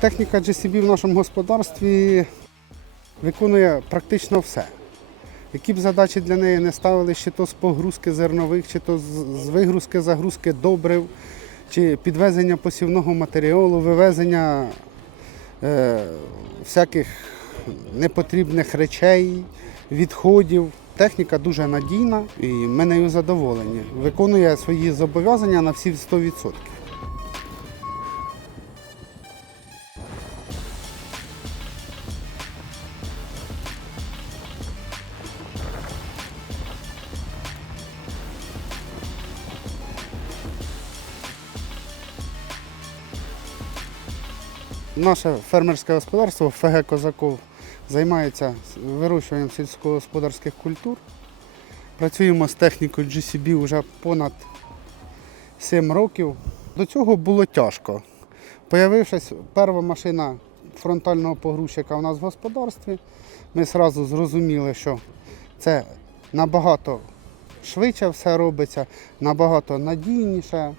Техніка GCB в нашому господарстві виконує практично все. Які б задачі для неї не ставили, чи то з погрузки зернових, чи то з вигрузки, загрузки добрив, чи підвезення посівного матеріалу, вивезення е, всяких непотрібних речей, відходів. Техніка дуже надійна і ми нею задоволені. Виконує свої зобов'язання на всі 100%. Наше фермерське господарство ФГ Козаков займається вирощуванням сільськогосподарських культур. Працюємо з технікою GCB вже понад 7 років. До цього було тяжко. Появившись перша машина фронтального погрузчика у нас в господарстві, ми одразу зрозуміли, що це набагато швидше все робиться, набагато надійніше.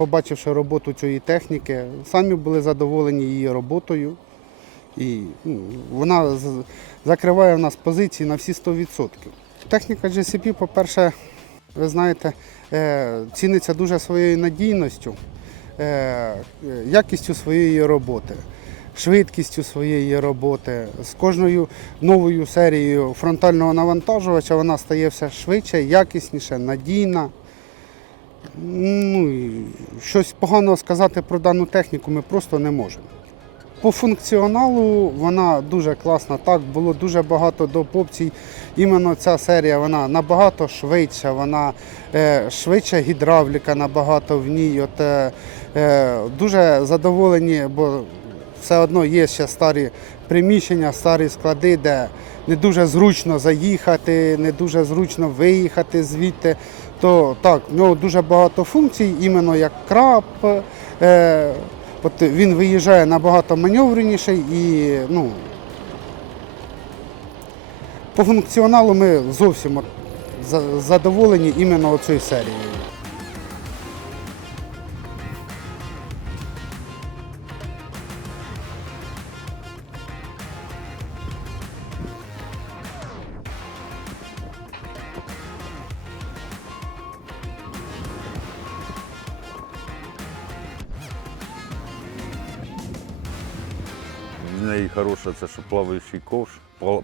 Побачивши роботу цієї техніки, самі були задоволені її роботою. І ну, вона закриває в нас позиції на всі 100%. Техніка GCP, по-перше, ви знаєте, е, ціниться дуже своєю надійністю, е, якістю своєї роботи, швидкістю своєї роботи. З кожною новою серією фронтального навантажувача вона стає все швидше, якісніше, надійна. Ну, щось поганого сказати про дану техніку ми просто не можемо. По функціоналу вона дуже класна. Так, було дуже багато доп. опцій. Іменно ця серія вона набагато швидша, вона е, швидша гідравліка набагато в ній. От, е, е, дуже задоволені, бо все одно є ще старі приміщення, старі склади, де не дуже зручно заїхати, не дуже зручно виїхати звідти. То так, в нього дуже багато функцій, іменно як краб. Е, От він виїжджає набагато маневреніший і ну, по функціоналу ми зовсім задоволені іменно цією серією. В неї хороше, це що плаваючий ковш, пла-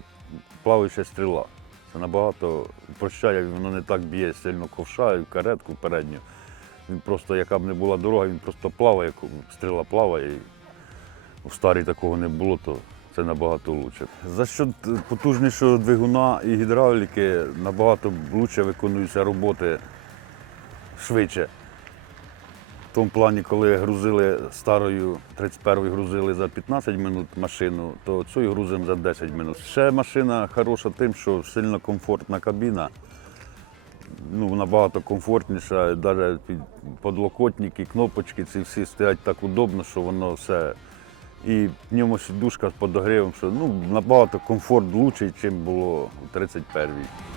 плаваюча стріла. Це набагато прощає, воно не так б'є сильно ковша і каретку передню. Він просто, яка б не була дорога, він просто плаває, стріла плаває. У старій такого не було, то це набагато краще. За счет потужнішого двигуна і гідравліки набагато краще виконуються роботи швидше. В тому плані, коли грузили старою 31-ю грузили за 15 минут машину, то цю грузимо за 10 минут. Ще машина хороша тим, що сильно комфортна кабіна. Ну, набагато комфортніша, навіть подлокотники, кнопочки ці всі стоять так удобно, що воно все. І пневмосідушка з подогрівом, що ну, набагато комфорт лучший, ніж було у 31-й.